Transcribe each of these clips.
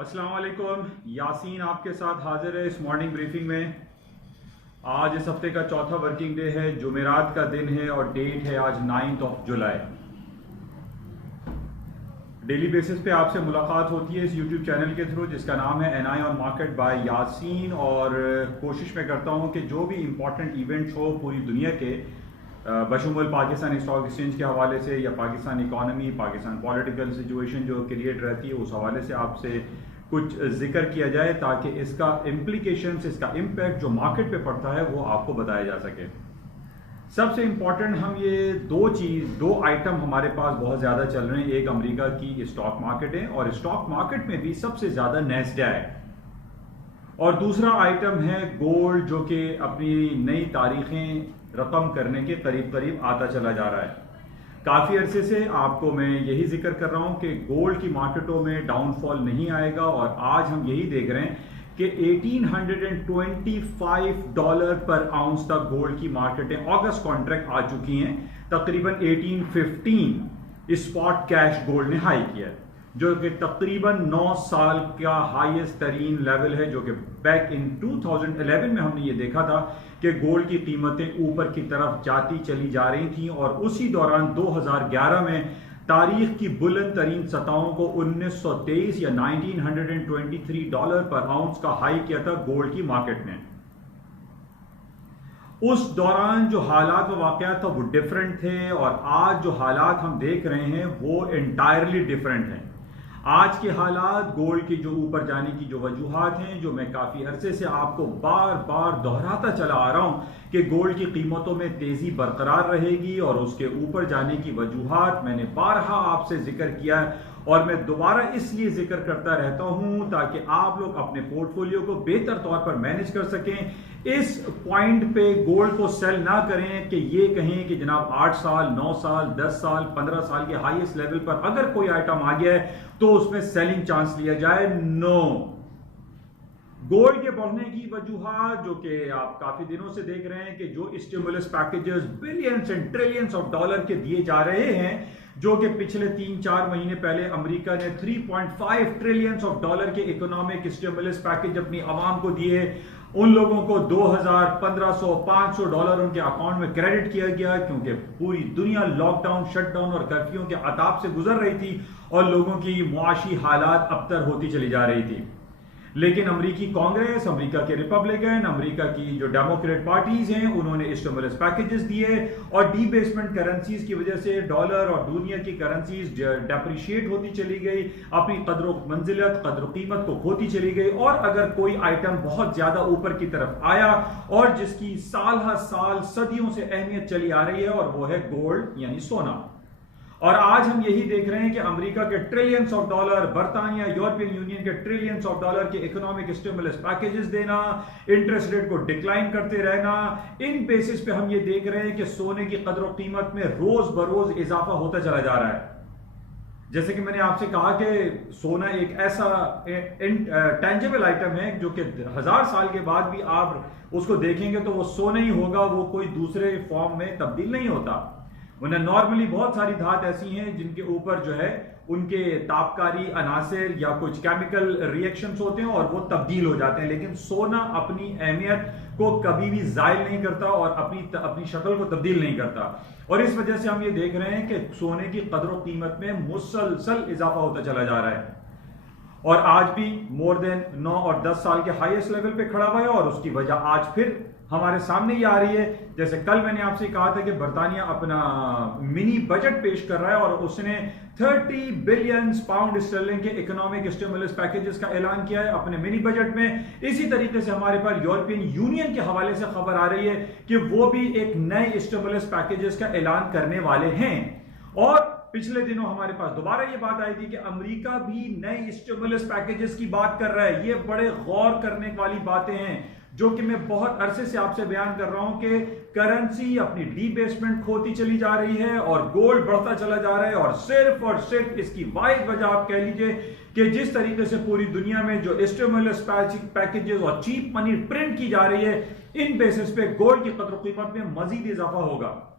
अस्सलाम वालेकुम। यासीन आपके साथ हाजिर है इस मॉर्निंग ब्रीफिंग में। आज इस हफ्ते का चौथा वर्किंग डे है, जुमेरात का दिन है और डेट है आज 9 जुलाई। डेली बेसिस पे आपसे मुलाकात होती है इस यूट्यूब चैनल के थ्रू जिसका नाम है NI on market by Yasin. और कोशिश मैं करता हूँ कि जो भी इंपॉर्टेंट इवेंट्स हो पूरी दुनिया के बशुमल पाकिस्तान स्टॉक एक्सचेंज के हवाले से या Pakistan economy, Pakistan political situation जो क्रिएट रहती है उस हवाले से आपसे कुछ जिक्र किया जाए ताकि इसका इम्प्लीकेशंस, इसका इम्पैक्ट जो मार्केट पे पड़ता है वो आपको बताया जा सके। सबसे इंपॉर्टेंट हम ये दो आइटम हमारे पास बहुत ज़्यादा चल रहे हैं। एक अमेरिका की स्टॉक मार्केट है और स्टॉक मार्केट में भी सबसे ज़्यादा नैस्डैक, और दूसरा आइटम है गोल्ड जो कि अपनी नई तारीखें रकम करने के करीब करीब आता चला जा रहा है। काफ़ी अरसे से आपको मैं यही जिक्र कर रहा हूं कि गोल्ड की मार्केटों में डाउनफॉल नहीं आएगा और आज हम यही देख रहे हैं कि $1825 पर आउंस तक गोल्ड की मार्केटें अगस्त कॉन्ट्रैक्ट आ चुकी हैं। तकरीबन 1815 स्पॉट कैश गोल्ड ने हाई किया है जो कि तकरीबन 9 साल का हाईएस्ट तरीन लेवल है, जो कि बैक इन 2011 में हमने ये देखा था कि गोल्ड की कीमतें ऊपर की तरफ जाती चली जा रही थी और उसी दौरान 2011 में तारीख की बुलंद तरीन सतहों को 1923 या $1923 पर आउंस का हाई किया था गोल्ड की मार्केट ने। उस दौरान जो हालात व वाकयात था वो डिफरेंट थे और आज जो हालात हम देख रहे हैं वो एंटायरली डिफरेंट हैं। आज के हालात गोल्ड के जो ऊपर जाने की जो वजूहात हैं, जो मैं काफी अरसे से आपको बार बार दोहराता चला आ रहा हूं कि गोल्ड की कीमतों में तेजी बरकरार रहेगी और उसके ऊपर जाने की वजूहात मैंने बारहा आपसे जिक्र किया है और मैं दोबारा इसलिए जिक्र करता रहता हूं ताकि आप लोग अपने पोर्टफोलियो को बेहतर तौर पर मैनेज कर सकें। इस पॉइंट पे गोल्ड को सेल ना करें कि ये कहें कि जनाब 8 साल, 9 साल, 10 साल, 15 साल के हाईएस्ट लेवल पर अगर कोई आइटम आ गया है तो उसमें सेलिंग चांस लिया जाए। नो, गोल्ड के बढ़ने की वजूहात जो कि आप काफी दिनों से देख रहे हैं कि जो stimulus packages billions and trillions of dollar के दिए जा रहे हैं, जो कि पिछले 3-4 महीने पहले अमेरिका ने 3.5 ट्रिलियंस ऑफ डॉलर के इकोनॉमिक स्टिमुलस पैकेज अपनी आवाम को दिए। उन लोगों को 2000, 1500, $500 उनके अकाउंट में क्रेडिट किया गया क्योंकि पूरी दुनिया लॉकडाउन, शटडाउन और कर्फ्यू के अताब से गुजर रही थी और लोगों की मुआशी हालात अबतर होती चली जा रही थी। लेकिन अमेरिकी कांग्रेस, अमेरिका के रिपब्लिकन, अमेरिका की जो डेमोक्रेट पार्टीज हैं उन्होंने स्टिमुलस पैकेजेस दिए और डीबेसमेंट करेंसीज की वजह से डॉलर और दुनिया की करेंसीज डेप्रिशिएट होती चली गई, अपनी कदर मंजिलत, कदर कीमत को खोती चली गई। और अगर कोई आइटम बहुत ज्यादा ऊपर की तरफ आया और जिसकी साल हर साल सदियों से अहमियत चली आ रही है और वो है गोल्ड यानी सोना। और आज हम यही देख रहे हैं कि अमेरिका के ट्रिलियंस ऑफ डॉलर, बर्तानिया, यूरोपियन यूनियन के ट्रिलियंस ऑफ डॉलर के इकोनॉमिक स्टिमुलस पैकेजेस देना, इंटरेस्ट रेट को डिक्लाइन करते रहना, इन बेसिस पे हम ये देख रहे हैं कि सोने की कदर कीमत में रोज बरोज इजाफा होता चला जा रहा है। जैसे कि मैंने आपसे कहा कि सोना एक ऐसा टेंजेबल आइटम है जो कि 1000 साल के बाद भी आप उसको देखेंगे तो वो सोना ही होगा, वो कोई दूसरे फॉर्म में तब्दील नहीं होता। वरना नॉर्मली बहुत सारी धात ऐसी हैं जिनके ऊपर जो है उनके तापकारी अनासर या कुछ केमिकल रिएक्शंस होते हैं और वो तब्दील हो जाते हैं, लेकिन सोना अपनी अहमियत को कभी भी जायल नहीं करता और अपनी शक्ल को तब्दील नहीं करता। और इस वजह से हम ये देख रहे हैं कि सोने की कदर कीमत में मुसलसल इजाफा होता चला जा रहा है और आज भी मोर देन 9 और 10 साल के हाईएस्ट लेवल पे खड़ा हुआ है। और उसकी वजह आज फिर हमारे सामने ही आ रही है। जैसे कल मैंने आपसे कहा था कि बर्तानिया अपना मिनी बजट पेश कर रहा है और उसने 30 बिलियन पाउंड स्टर्लिंग के इकोनॉमिक स्टिमुलस पैकेजेस का ऐलान किया है अपने मिनी बजट में। इसी तरीके से हमारे पास यूरोपियन यूनियन के हवाले से खबर आ रही है कि वो भी एक नए स्टिमुलस पैकेजेस का ऐलान करने वाले हैं। और पिछले दिनों हमारे पास दोबारा ये बात आई थी कि अमेरिका भी नए स्टिमुलस पैकेजेस की बात कर रहा है। ये बड़े गौर करने वाली बातें हैं जो कि मैं बहुत अरसे से आपसे बयान कर रहा हूं कि करेंसी अपनी डीबेसमेंट खोती चली जा रही है और गोल्ड बढ़ता चला जा रहा है। और सिर्फ इसकी वाहिद वजह आप कह लीजिए कि जिस तरीके से पूरी दुनिया में जो स्टिमुलस पैकेजेस और चीप मनी प्रिंट की जा रही है, इन बेसिस पे गोल्ड की कदर कीमत में मजीद इजाफा होगा।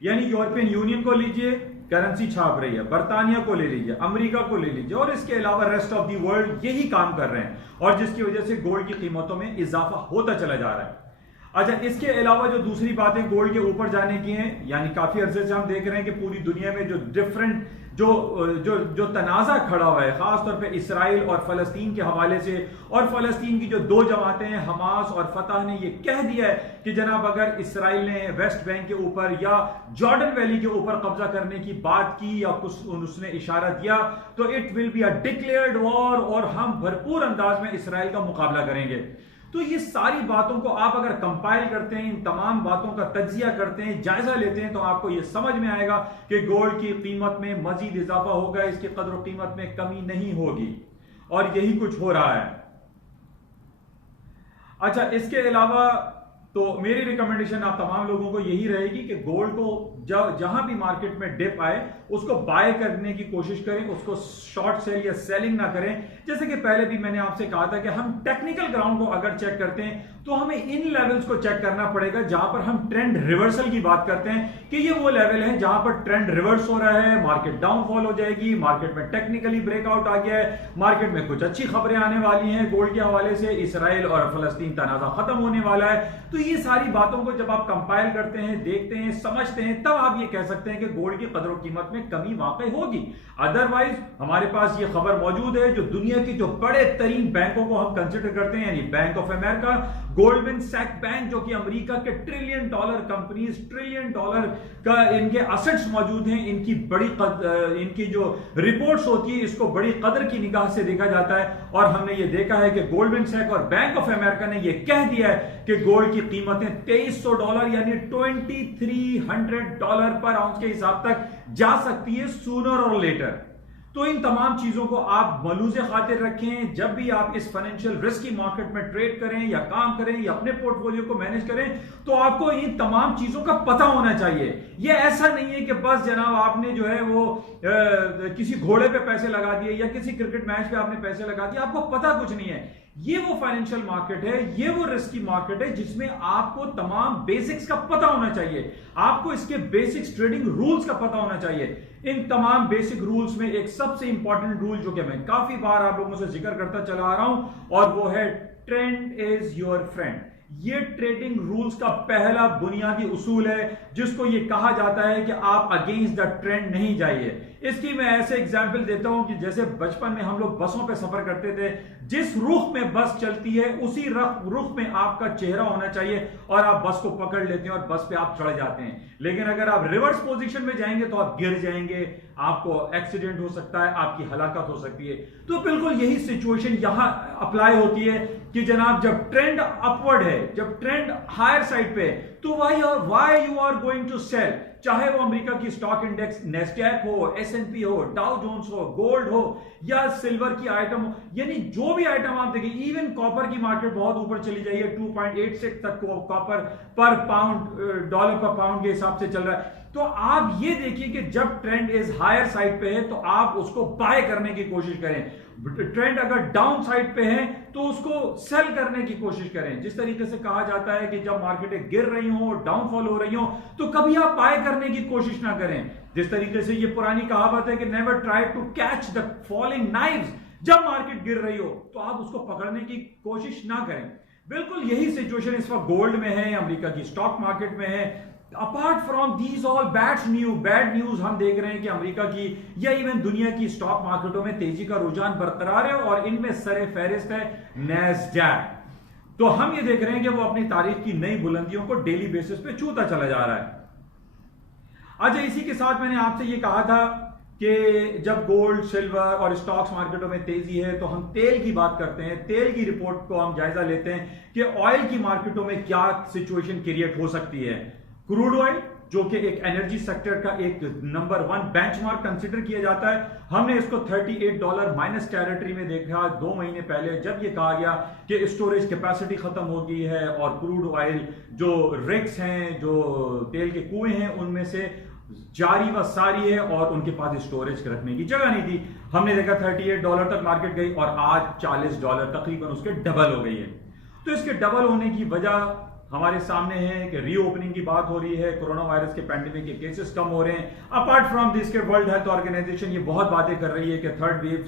यानी यूरोपियन यूनियन को लीजिए, करेंसी छाप रही है, बर्तानिया को ले लीजिए, अमेरिका को ले लीजिए, और इसके अलावा रेस्ट ऑफ द वर्ल्ड यही काम कर रहे हैं, और जिसकी वजह से गोल्ड की कीमतों में इजाफा होता चला जा रहा है। अच्छा, इसके अलावा जो दूसरी बातें गोल्ड के ऊपर जाने की हैं, यानी काफी अरसे से हम देख रहे हैं कि पूरी दुनिया में जो डिफरेंट जो तनाजा खड़ा हुआ है, खासतौर पे इसराइल और फलस्तीन के हवाले से, और फलस्तीन की जो दो जमातें हैं, हमास और फतह ने ये कह दिया है कि जनाब अगर इसराइल ने वेस्ट बैंक के ऊपर या जॉर्डन वैली के ऊपर कब्जा करने की बात की या कुछ उसने इशारा दिया तो it will be a declared war, और हम भरपूर अंदाज में इसराइल का मुकाबला करेंगे। तो ये सारी बातों को आप अगर कंपाइल करते हैं, इन तमाम बातों का तज्जिया करते हैं, जायजा लेते हैं, तो आपको ये समझ में आएगा कि गोल्ड की कीमत में मजीद इजाफा होगा, इसकी कदर कीमत में कमी नहीं होगी, और यही कुछ हो रहा है। अच्छा, इसके अलावा तो मेरी रिकमेंडेशन आप तमाम लोगों को यही रहेगी कि गोल्ड को जहां भी मार्केट में डिप आए उसको बाय करने की कोशिश करें, उसको शॉर्ट सेल या सेलिंग ना करें। जैसे कि पहले भी मैंने आपसे कहा था कि हम टेक्निकल ग्राउंड को अगर चेक करते हैं तो हमें इन लेवल्स को चेक करना पड़ेगा जहां पर हम ट्रेंड रिवर्सल की बात करते हैं कि ये वो लेवल है जहां पर ट्रेंड रिवर्स हो रहा है, मार्केट डाउनफॉल हो जाएगी, मार्केट में टेक्निकली ब्रेकआउट आ गया है, मार्केट में कुछ अच्छी खबरें आने वाली हैं गोल्ड के हवाले से, इसराइल और फलस्तीन तनाजा खत्म होने वाला है। तो ये सारी बातों को जब आप कंपाइल करते हैं, देखते हैं, समझते हैं, तब आप ये कह सकते हैं कि गोल्ड की कदर कीमत में कमी वाकई होगी। अदरवाइज हमारे पास ये खबर मौजूद है, जो दुनिया की जो बड़े तरीन बैंकों को हम कंसिडर करते हैं, यानी bank of America, Goldman Sachs bank, जो कि अमेरिका के $1 ट्रिलियन कंपनीज, $1 ट्रिलियन का इनके असेट्स मौजूद हैं, इनकी जो रिपोर्ट्स होती है इसको बड़ी कदर की निगाह से देखा जाता है। और हमने ये देखा है कि गोल्डमैन सैक और बैंक ऑफ अमेरिका ने यह कह दिया है कि गोल्ड की कीमतें $2300 यानी $2300 पर आउंस के हिसाब तक जा सकती है सूनर और लेटर। तो इन तमाम चीजों को आप मलूज़े खातिर रखें जब भी आप इस फाइनेंशियल रिस्क की मार्केट में ट्रेड करें या काम करें या अपने पोर्टफोलियो को मैनेज करें, तो आपको इन तमाम चीजों का पता होना चाहिए। ये ऐसा नहीं है कि बस जनाब आपने जो है वो किसी घोड़े पे पैसे लगा दिए या किसी क्रिकेट मैच पे आपने पैसे लगा दिए, आपको पता कुछ नहीं है। ये वो फाइनेंशियल मार्केट है, ये वो रिस्क की मार्केट है जिसमें आपको तमाम बेसिक्स का पता होना चाहिए, आपको इसके बेसिक्स ट्रेडिंग रूल्स का पता होना चाहिए। इन तमाम बेसिक रूल्स में एक सबसे इंपॉर्टेंट रूल जो कि मैं काफी बार आप लोगों से जिक्र करता चला आ रहा हूं, और वो है ट्रेंड इज योर फ्रेंड। ये ट्रेडिंग रूल्स का पहला बुनियादी उसूल है जिसको ये कहा जाता है कि आप अगेंस्ट द ट्रेंड नहीं जाइए। इसकी मैं ऐसे एग्जांपल देता हूं कि जैसे बचपन में हम लोग बसों पे सफर करते थे, जिस रुख में बस चलती है उसी रुख में आपका चेहरा होना चाहिए और आप बस को पकड़ लेते हैं और बस पे आप चढ़ जाते हैं। लेकिन अगर आप रिवर्स पोजीशन में जाएंगे तो आप गिर जाएंगे, आपको एक्सीडेंट हो सकता है, आपकी हलाकत हो सकती है। तो बिल्कुल यही सिचुएशन यहां अप्लाई होती है कि जनाब जब ट्रेंड अपवर्ड है, जब ट्रेंड हायर साइड पे है, तो why you are going to sell, चाहे वो अमेरिका की स्टॉक इंडेक्स नेस्डैक हो, S&P हो, डाउ जोन्स हो, गोल्ड हो या सिल्वर की आइटम हो, यानी जो भी आइटम आप देखें, इवन कॉपर की मार्केट बहुत ऊपर चली जाइए, 2.86 तक कॉपर पर पाउंड, डॉलर पर पाउंड के हिसाब से चल रहा है। तो आप ये देखिए कि जब ट्रेंड इज हायर साइड पे है तो आप उसको बाय करने की कोशिश करें, ट्रेंड अगर डाउन साइड पे है तो उसको सेल करने की कोशिश करें। जिस तरीके से कहा जाता है कि जब मार्केटें गिर रही हो, डाउनफॉल हो रही हो, तो कभी आप बाय करने की कोशिश ना करें। जिस तरीके से ये पुरानी कहावत है कि never try to catch the falling knives, जब मार्केट गिर रही हो तो आप उसको पकड़ने की कोशिश ना करें। बिल्कुल यही सिचुएशन इस वक्त गोल्ड में है, अमेरिका की स्टॉक मार्केट में है। Apart from these all bad news हम देख रहे हैं कि अमेरिका की या इवन दुनिया की स्टॉक मार्केटों में तेजी का रुझान बरकरार है और इनमें सरे फहरिस्त है नैस्डैक। तो हम ये देख रहे हैं कि वो अपनी तारीख की नई बुलंदियों को डेली बेसिस पे छूता चला जा रहा है। अच्छा, इसी के साथ मैंने आपसे ये कहा था कि जब गोल्ड, सिल्वर और स्टॉक्स मार्केटों में तेजी है तो हम तेल की बात करते हैं, तेल की रिपोर्ट को हम जायजा लेते हैं कि ऑयल की मार्केटों में क्या सिचुएशन क्रिएट हो सकती है। क्रूड ऑयल जो कि एक एनर्जी सेक्टर का एक नंबर 1 बेंचमार्क कंसीडर किया जाता है, हमने इसको $38 माइनस टेरिटरी में देखा 2 महीने पहले, जब ये कहा गया कि स्टोरेज कैपेसिटी खत्म हो गई है और क्रूड ऑयल जो रिग्स हैं, जो तेल के कुएं हैं, उनमें से जारी व सारी है और उनके पास स्टोरेज रखने की जगह नहीं थी। हमने देखा $38 तक मार्केट गई और आज $40 तकरीबन उसके डबल हो गई है। तो इसके डबल होने की वजह हमारे सामने है कि रीओपनिंग की बात हो रही है, कोरोना वायरस के पैंडेमिक के केसेस कम हो रहे हैं। अपार्ट फ्रॉम दिस के वर्ल्ड हेल्थ ऑर्गेनाइजेशन ये बहुत बातें कर रही है कि थर्ड वेव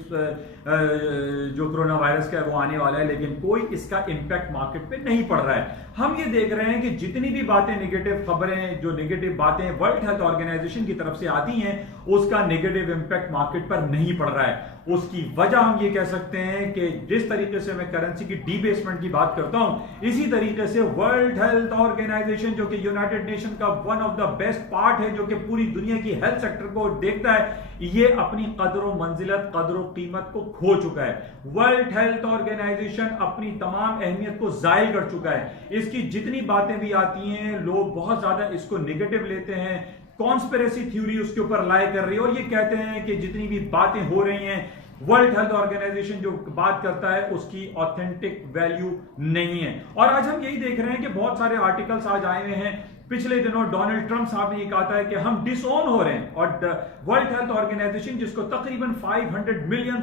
जो कोरोना वायरस का है वो आने वाला है, लेकिन कोई इसका इंपैक्ट मार्केट पे नहीं पड़ रहा है। हम ये देख रहे हैं कि जितनी भी बातें नेगेटिव खबरें, जो नेगेटिव बातें वर्ल्ड हेल्थ ऑर्गेनाइजेशन की तरफ से आती हैं, उसका नेगेटिव इंपैक्ट मार्केट पर नहीं पड़ रहा है। उसकी वजह हम ये कह सकते हैं कि जिस तरीके से मैं करेंसी की डीबेसमेंट की बात करता हूं, इसी तरीके से वर्ल्ड हेल्थ ऑर्गेनाइजेशन जो कि यूनाइटेड नेशन का one of the best part है, जो कि पूरी दुनिया की हेल्थ सेक्टर को देखता है, ये अपनी कदरों मंजिलत, कदरों कीमत को खो चुका है। वर्ल्ड हेल्थ ऑर्गेनाइजेशन अपनी तमाम अहमियत को जायल कर चुका है। इसकी जितनी बातें भी आती हैं, लोग बहुत ज्यादा इसको नेगेटिव लेते हैं, कॉन्स्पिरेसी थ्योरी उसके ऊपर लाए कर रही है, और ये कहते हैं कि जितनी भी बातें हो रही हैं, वर्ल्ड हेल्थ ऑर्गेनाइजेशन जो बात करता है उसकी ऑथेंटिक वैल्यू नहीं है। और आज हम यही देख रहे हैं कि बहुत सारे आर्टिकल्स आज आए हुए हैं। पिछले दिनों डोनाल्ड ट्रंप साहब ने ये कहा था कि हम डिसओन हो रहे हैं, और वर्ल्ड हेल्थ ऑर्गेनाइजेशन जिसको तकरीबन $500 मिलियन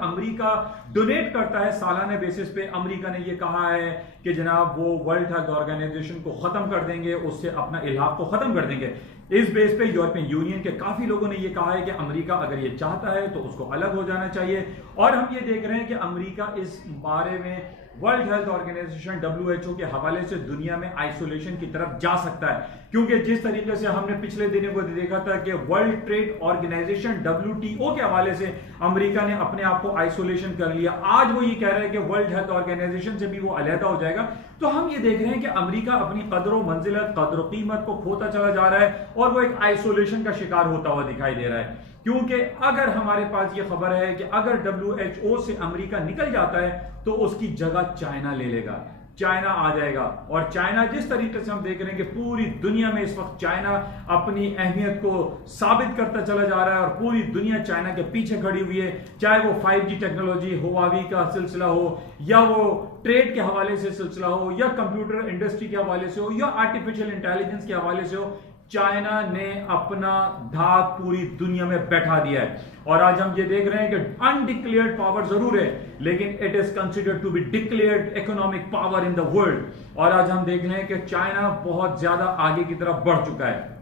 अमेरिका डोनेट करता है सालाना बेसिस पे, अमेरिका ने ये कहा है कि जनाब वो वर्ल्ड हेल्थ ऑर्गेनाइजेशन को खत्म कर देंगे, उससे अपना इल्हाक को खत्म कर देंगे। इस बेस पे यूरोपियन यूनियन के काफी लोगों ने ये कहा है कि अमेरिका अगर ये चाहता है तो उसको अलग हो जाना चाहिए। और हम ये देख रहे हैं कि अमेरिका इस बारे में वर्ल्ड हेल्थ ऑर्गेनाइजेशन WHO के हवाले से दुनिया में आइसोलेशन की तरफ जा सकता है, क्योंकि जिस तरीके से हमने पिछले दिनों को देखा था कि वर्ल्ड ट्रेड ऑर्गेनाइजेशन WTO के हवाले से अमेरिका ने अपने आप को आइसोलेशन कर लिया, आज वो ये कह रहे हैं कि वर्ल्ड हेल्थ ऑर्गेनाइजेशन से भी वो अलहदा हो जाएगा। तो हम ये देख रहे हैं कि अमेरिका अपनी कदरों मंजिलत, कदरों कीमत को खोता चला जा रहा है, और वो एक आइसोलेशन का शिकार होता हुआ दिखाई दे रहा है। क्योंकि अगर हमारे पास ये खबर है कि अगर WHO से अमेरिका निकल जाता है तो उसकी जगह चाइना ले लेगा, चाइना आ जाएगा। और चाइना जिस तरीके से हम देख रहे हैं कि पूरी दुनिया में इस वक्त चाइना अपनी अहमियत को साबित करता चला जा रहा है, और पूरी दुनिया चाइना के पीछे खड़ी हुई है, चाहे वो 5G टेक्नोलॉजी, हुआवी का सिलसिला हो, या वो ट्रेड के हवाले से सिलसिला हो, या कंप्यूटर इंडस्ट्री के हवाले से हो, या आर्टिफिशियल इंटेलिजेंस के हवाले से हो। चाइना ने अपना धाक पूरी दुनिया में बैठा दिया है। और आज हम ये देख रहे हैं कि अनडिक्लेयर्ड पावर जरूर है, लेकिन it is considered to be declared economic power in the world. और आज हम देख रहे हैं कि चाइना बहुत ज्यादा आगे की तरफ बढ़ चुका है,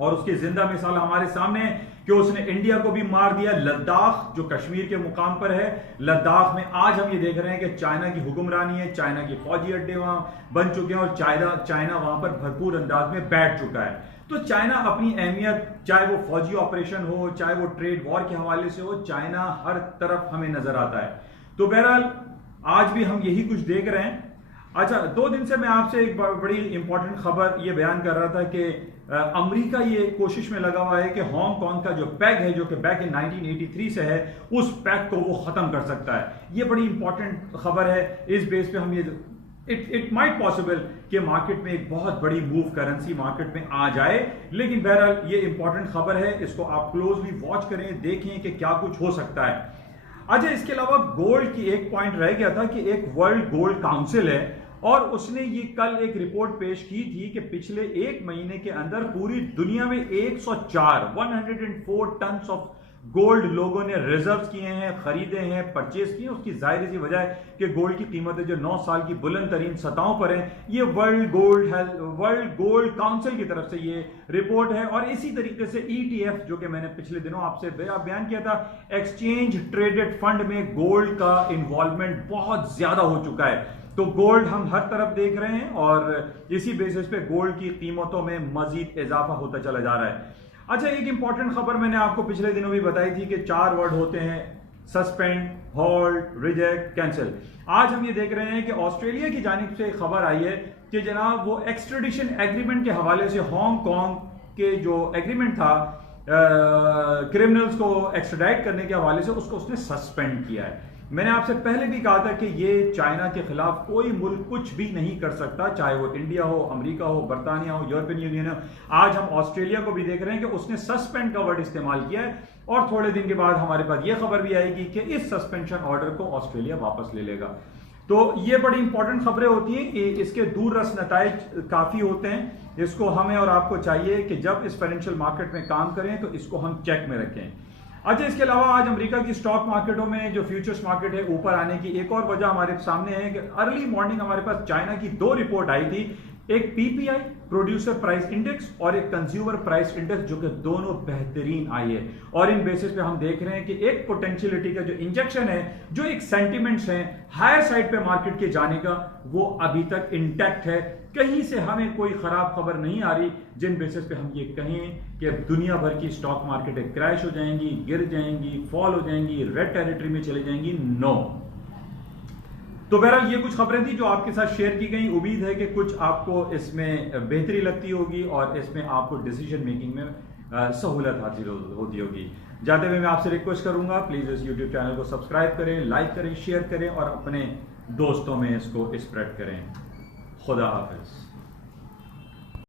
और उसकी जिंदा मिसाल हमारे सामने है कि उसने इंडिया को भी मार दिया। लद्दाख जो कश्मीर के मुकाम पर है, लद्दाख में आज हम ये देख रहे हैं कि चाइना की हुक्मरानी है, चाइना के फौजी अड्डे वहां बन चुके हैं, और चाइना वहां पर भरपूर अंदाज में बैठ चुका है। तो चाइना अपनी अहमियत, चाहे वो फौजी ऑपरेशन हो, चाहे वो ट्रेड वॉर के हवाले से हो, चाइना हर तरफ हमें नजर आता है। तो बहरहाल आज भी हम यही कुछ देख रहे हैं। अच्छा, 2 दिन से मैं आपसे एक बड़ी इंपॉर्टेंट खबर ये बयान कर रहा था कि अमेरिका ये कोशिश में लगा हुआ है कि हांगकांग का जो पैग है, जो कि बैक इन 1983 से है, उस पैग को वो खत्म कर सकता है। ये बड़ी इंपॉर्टेंट खबर है। इस बेस पे हम ये इट माइट पॉसिबल कि मार्केट में एक बहुत बड़ी मूव करेंसी मार्केट में आ जाए, लेकिन बहरहाल ये इंपॉर्टेंट खबर है, इसको आप क्लोजली वॉच करें, देखें कि क्या कुछ हो सकता है। अच्छा, इसके अलावा गोल्ड की एक पॉइंट रह गया था कि एक वर्ल्ड गोल्ड काउंसिल है, और उसने ये कल एक रिपोर्ट पेश की थी कि पिछले 1 महीने के अंदर पूरी दुनिया में 104 टन ऑफ गोल्ड लोगों ने रिजर्व किए हैं, खरीदे हैं, परचेज किए। उसकी जाहिर सी वजह है कि गोल्ड की कीमतें जो 9 साल की बुलंद तरीन सतहों पर हैं। ये वर्ल्ड गोल्ड काउंसिल की तरफ से ये रिपोर्ट है। और इसी तरीके से ETF, जो कि मैंने पिछले दिनों आपसे बयान किया था, एक्सचेंज ट्रेडेड फंड में गोल्ड का इन्वॉल्वमेंट बहुत ज्यादा हो चुका है। तो गोल्ड हम हर तरफ देख रहे हैं, और इसी बेसिस पे गोल्ड की कीमतों में मजीद इजाफा होता चला जा रहा है। अच्छा, एक इंपॉर्टेंट खबर मैंने आपको पिछले दिनों भी बताई थी कि 4 वर्ड होते हैं: सस्पेंड, होल्ड, रिजेक्ट, कैंसिल। आज हम ये देख रहे हैं कि ऑस्ट्रेलिया की जानिब से खबर आई है कि जनाब वो एक्सट्रेडिशन एग्रीमेंट के हवाले से हांगकांग के जो एग्रीमेंट था क्रिमिनल्स को एक्सट्राडाइट करने के हवाले से, उसको उसने सस्पेंड किया है। मैंने आपसे पहले भी कहा था कि ये चाइना के खिलाफ कोई मुल्क कुछ भी नहीं कर सकता, चाहे वो इंडिया हो, अमेरिका हो, बर्तानिया हो, यूरोपियन यूनियन हो। आज हम ऑस्ट्रेलिया को भी देख रहे हैं कि उसने सस्पेंड का वर्ड इस्तेमाल किया है, और थोड़े दिन के बाद हमारे पास ये खबर भी आएगी कि इस सस्पेंशन ऑर्डर को ऑस्ट्रेलिया वापस ले लेगा। तो ये बड़ी इंपॉर्टेंट खबरें होती हैं, इसके दूररस नताइज काफी होते हैं। इसको हमें और आपको चाहिए कि जब इस फाइनेंशियल मार्केट में काम करें तो इसको हम चेक में रखें। अच्छा, इसके अलावा आज अमेरिका की स्टॉक मार्केटों में जो फ्यूचर्स मार्केट है ऊपर आने की एक और वजह हमारे सामने है कि अर्ली मॉर्निंग हमारे पास चाइना की 2 रिपोर्ट आई थी, एक पीपीआई प्रोड्यूसर प्राइस इंडेक्स और एक कंज्यूमर प्राइस इंडेक्स, जो कि दोनों बेहतरीन आई है। और इन बेसिस पे हम देख रहे हैं कि एक पोटेंशियलिटी का जो इंजेक्शन है, जो एक सेंटिमेंट्स है हायर साइड पे मार्केट के जाने का, वो अभी तक इंटैक्ट है। कहीं से हमें कोई खराब खबर नहीं आ रही जिन बेसिस पे हम ये कहें कि अब दुनिया भर की स्टॉक मार्केटें क्रैश हो जाएंगी, गिर जाएंगी, फॉल हो जाएंगी, रेड टेरिटरी में चले जाएंगी। नो। तो बहरहाल ये कुछ खबरें थी जो आपके साथ शेयर की गई। उम्मीद है कि कुछ आपको इसमें बेहतरी लगती होगी और इसमें आपको डिसीजन मेकिंग में सहूलत हासिल होती होगी। जाते हुए मैं आपसे रिक्वेस्ट करूंगा, प्लीज इस यूट्यूब चैनल को सब्सक्राइब करें, लाइक करें, शेयर करें और अपने दोस्तों में इसको स्प्रेड करें। खुदा हाफिज।